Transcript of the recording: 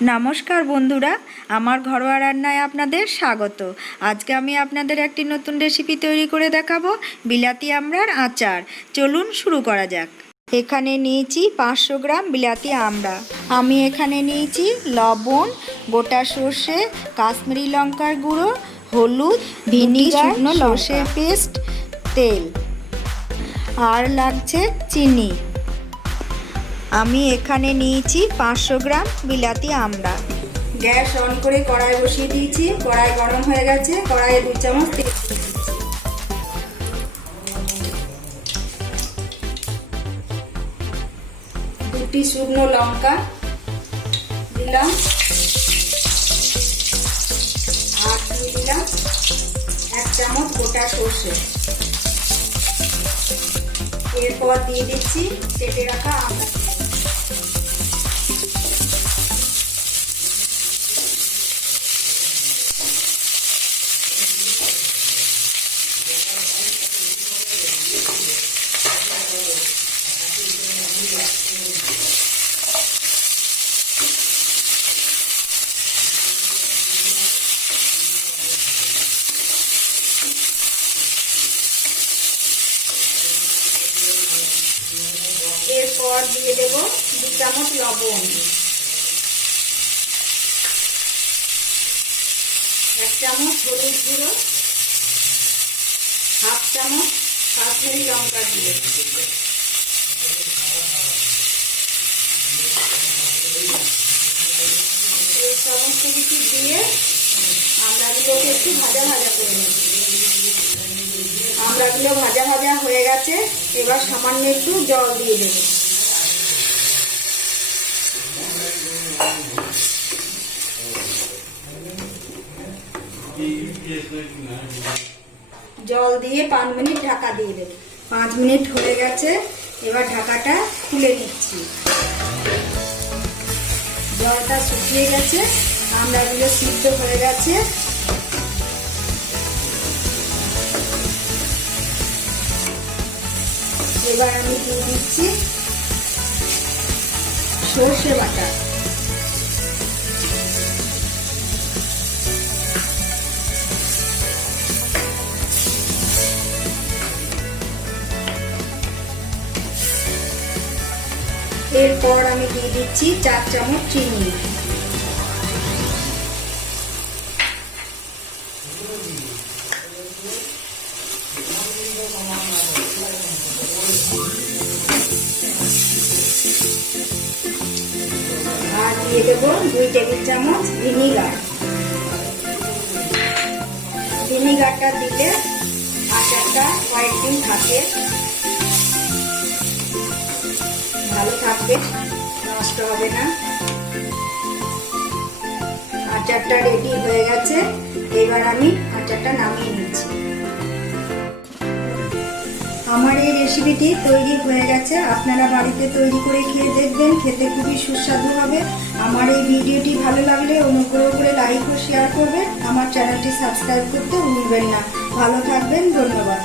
নমস্কার বন্ধুরা, আমার ঘরোয়া রান্নায় আপনাদের স্বাগত। আজকে আমি আপনাদের একটি নতুন রেসিপি তৈরি করে দেখাবো, বিলাতি আমড়ার আচার। চলুন শুরু করা যাক। এখানে নিয়েছি 500 গ্রাম বিলাতি আমড়া। আমি এখানে নিয়েছি লবণ, গোটা সর্ষে, কাশ্মীরি লঙ্কার গুঁড়ো, হলুদ, ভিনিগার, শুকনো সর্ষের পেস্ট, তেল আর লাগছে চিনি। আমি এখানে নিয়েছি 500 গ্রাম বিলাতি আমড়া। গ্যাস অন করে কড়াই বসিয়ে দিয়েছি। কড়াই গরম হয়ে গেছে। কড়াইয়ে 2 চামচ তেল, 2টি শুকনো লঙ্কা দিলাম আর দিয়ে দিলাম 1 চামচ গোটা সর্ষে। এরপর দিয়ে দিচ্ছি কেটে রাখা আমড়া। এরপর দিয়ে দেব 2 চামচ লবণ, 1 চামচ হলুদ গুঁড়ো, 1/2 চামচ কাশ্মীরি লঙ্কার গুঁড়ো। এই সমস্ত কিছু দিয়ে আমড়াগুলোকে একটু ভাজা ভাজা করে নেব। আমড়াগুলো ভাজা ভাজা হয়ে গেছে। এবার সামান্য একটু জল দিয়ে দেব। জল দিয়ে 5 মিনিট ঢাকা দিয়ে দেব। 5 মিনিট হয়ে গেছে। এবার ঢাকাটা খুলে নিচ্ছি। জলটা শুকিয়ে গেছে, আমড়াগুলো সিদ্ধ হয়ে গেছে। এবার আমি দিয়ে দিচ্ছি সর্ষে বাটা। এরপর আমি দিয়ে দিচ্ছি 4 চামচ চিনি। আর দিয়ে দেব 2 টেবিল চামচ ভিনিগার। ভিনিগারটা দিলে আচারটা কয়েকদিন থাকে, ভালো থাকবে, নষ্ট হবে না। আচারটা রেডি হয়ে গেছে। এবার আমি আচারটা নামিয়ে নিচ্ছি। আমার এই রেসিপিটি তৈরি হয়ে গেছে। আপনারা বাড়িতে তৈরি করে খেয়ে দেখবেন, খেতে খুবই সুস্বাদু হবে। আমার এই ভিডিওটি ভালো লাগলে অনুগ্রহ করে লাইক ও শেয়ার করবেন। আমার চ্যানেলটি সাবস্ক্রাইব করতে ভুলবেন না। ভালো থাকবেন, ধন্যবাদ।